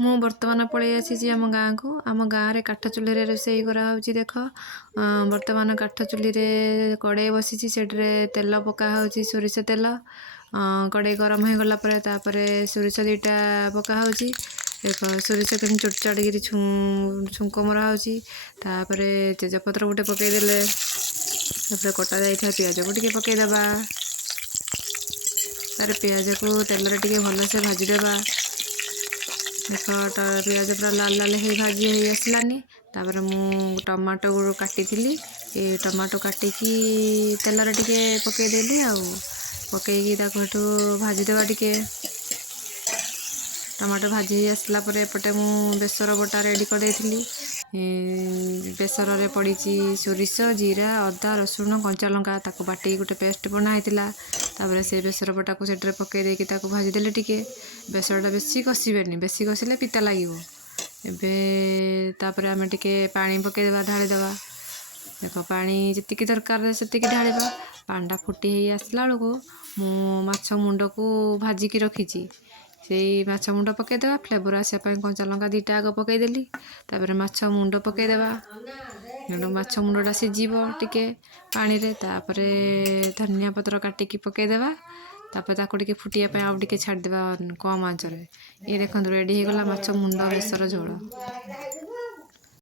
ମୁଁ ବର୍ତ୍ତମାନ ପଳେଇ ଆସିଛି ଆମ ଗାଁକୁ। ଆମ ଗାଁରେ କାଠ ଚୁଲିରେ ରୋଷେଇ କରାହେଉଛି। ଦେଖ ବର୍ତ୍ତମାନ କାଠ ଚୁଲିରେ କଡ଼େଇ ବସିଛି, ସେଠିରେ ତେଲ ପକା ହେଉଛି, ସୋରିଷ ତେଲ। କଡ଼େଇ ଗରମ ହେଇଗଲା ପରେ ତାପରେ ସୋରିଷ ଦୁଇଟା ପକା ହେଉଛି। ଦେଖ ସୋରିଷ କେମିତି ଚୋଟ ଚାଡ଼ିକିରି ଛୁଙ୍କ ମରା ହେଉଛି। ତାପରେ ତେଜପତ୍ର ଗୋଟେ ପକାଇଦେଲେ, ତାପରେ କଟା ଯାଇଥିବା ପିଆଜକୁ ଟିକେ ପକାଇଦେବା। ତାପରେ ପିଆଜକୁ ତେଲରେ ଟିକେ ଭଲସେ ଭାଜିଦେବା। ଦେଖ ପିଆଜ ପୁରା ଲାଲ ଲାଲ ହେଇ ଭାଜି ହେଇ ଆସିଲାନି। ତାପରେ ମୁଁ ଟମାଟୋ କାଟିଥିଲି, ଏ ଟମାଟୋ କାଟିକି ତେଲରେ ଟିକେ ପକାଇଦେଲି। ଆଉ ପକାଇକି ତାକୁ ଏଠୁ ଭାଜିଦେବା ଟିକେ। ଟମାଟୋ ଭାଜି ହେଇ ଆସିଲା ପରେ ଏପଟେ ମୁଁ ବେସର ବଟା ରେଡ଼ି କରିଦେଇଥିଲି। ବେସରରେ ପଡ଼ିଛି ସୋରିଷ, ଜିରା, ଅଦା, ରସୁଣ, କଞ୍ଚା ଲଙ୍କା, ତାକୁ ବାଟିକି ଗୋଟେ ପେଷ୍ଟ ବନା ହେଇଥିଲା। ତାପରେ ସେ ବେସର ବଟାକୁ ସେଠାରେ ପକାଇ ଦେଇକି ତାକୁ ଭାଜିଦେଲେ ଟିକେ। ବେସରଟା ବେଶୀ କଷିବେନି, ବେଶୀ କଷିଲେ ପିତା ଲାଗିବ। ଏବେ ତାପରେ ଆମେ ଟିକେ ପାଣି ପକାଇଦେବା, ଢାଳିଦେବା। ଦେଖ ପାଣି ଯେତିକି ଦରକାର ସେତିକି ଢାଳିବା। ପାଣିଟା ଫୁଟି ହେଇ ଆସିଲା ବେଳକୁ ମୁଁ ମାଛ ମୁଣ୍ଡକୁ ଭାଜିକି ରଖିଛି, ସେଇ ମାଛ ମୁଣ୍ଡ ପକାଇଦେବା। ଫ୍ଲେଭର ଆସିବା ପାଇଁ କଞ୍ଚା ଲଙ୍କା ଦୁଇଟା ଆଗ ପକାଇଦେଲି। ତାପରେ ମାଛ ମୁଣ୍ଡ ପକାଇଦେବା। ମାଛ ମୁଣ୍ଡଟା ସିଝିବ ଟିକେ ପାଣିରେ। ତାପରେ ଧନିଆ ପତ୍ର କାଟିକି ପକାଇଦେବା। ତାପରେ ତାକୁ ଟିକେ ଫୁଟିବା ପାଇଁ ଆଉ ଟିକେ ଛାଡ଼ିଦେବା କମ୍ ଆଞ୍ଚରେ। ଦେଖନ୍ତୁ ରେଡ଼ି ହେଇଗଲା ମାଛ ମୁଣ୍ଡ ବେସର ଝୋଳ।